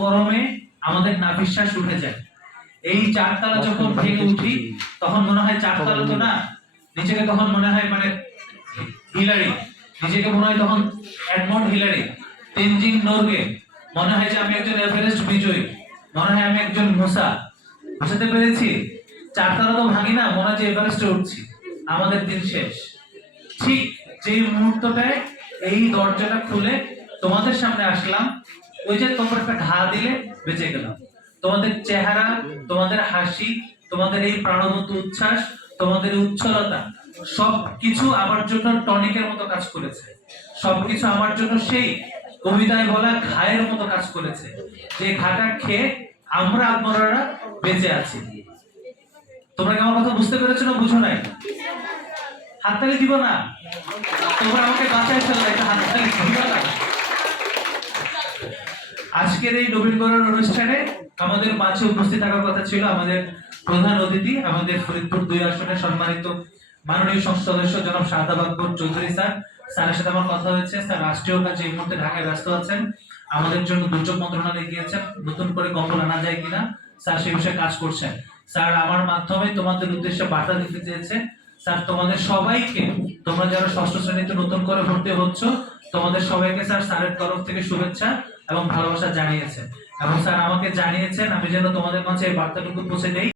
গরমে আমাদের নাভিশ্বাস উঠে যায়। এই চারতলা যখন ভেঙে উঠি তখন মনে হয় চারতলা তো না, নিজেকে তখন মনে হয় মানে হিলারি, নিজেকে মনে হয় তখন এডমন্ড হিলারি, তেনজিং নোরগে, মনে হয় যে আমি একজন এভারেস্ট বিজয়ী, মনে হয় আমি একজন মুসা। বুঝতে পেরেছি? চারতলা তো ভাঙি না, মনে হয় যে এভারেস্টে উঠছি, আমাদের দিন শেষ। ঠিক যে মুহূর্তটায় এই দরজাটা খুলে তোমাদের সামনে আসলাম, ওই যে তোমরা একটা ঢা দিলে বেঁচে গেলাম। তোমাদের চেহারা, তোমাদের হাসি, তোমাদের এই প্রাণবন্ত উচ্ছ্বাস, তোমাদের উচ্ছলতা সবকিছু আমার জন্য টনিকের মতো কাজ করেছে। সবকিছু আমার জন্য সেই কবিতায় বলা ঘায়ের মতো কাজ করেছে, যে ঘাটা খেয়ে আমরা আপনারা বেঁচে আছি। তোমরা কি আমার কথা বুঝতে পেরেছো না বুঝো নাই? হাততালি দিব না? তোমরা আমাকে বাঁচায় ফেললে, একটা হাততালি দিব না? আজকের এই নবীনবরণ অনুষ্ঠানে আমাদের মাঝে উপস্থিত থাকার কথা ছিল আমাদের প্রধান অতিথি, আমাদের ফরিদপুর ২ আসনের সম্মানিত মাননীয় সংসদ সদস্য জনাব শাহাদাত আকবর চৌধুরী স্যার। স্যারের সাথে আমার কথা হয়েছে। স্যার রাষ্ট্রীয় কাজে এই মুহূর্তে ঢাকায় ব্যস্ত আছেন, আমাদের জন্য দুর্যোগ মন্ত্রণালয়ে গিয়েছেন, নতুন করে কম্বল আনা যায় কিনা স্যার সেই বিষয়ে কাজ করছেন। স্যার আমার মাধ্যমে তোমাদের উদ্দেশ্যে বার্তা দিতে চেয়েছে। স্যার তোমাদের সবাইকে, তোমরা যারা ষষ্ঠ শ্রেণীতে নতুন করে ভর্তি হচ্ছ, তোমাদের সবাইকে স্যার স্যারের তরফ থেকে শুভেচ্ছা এবং ভালোবাসা জানিয়েছেন। এবং স্যার আমাকে জানিয়েছেন আমি যেন তোমাদের কাছে এই বার্তাটুকু পৌঁছে দেই।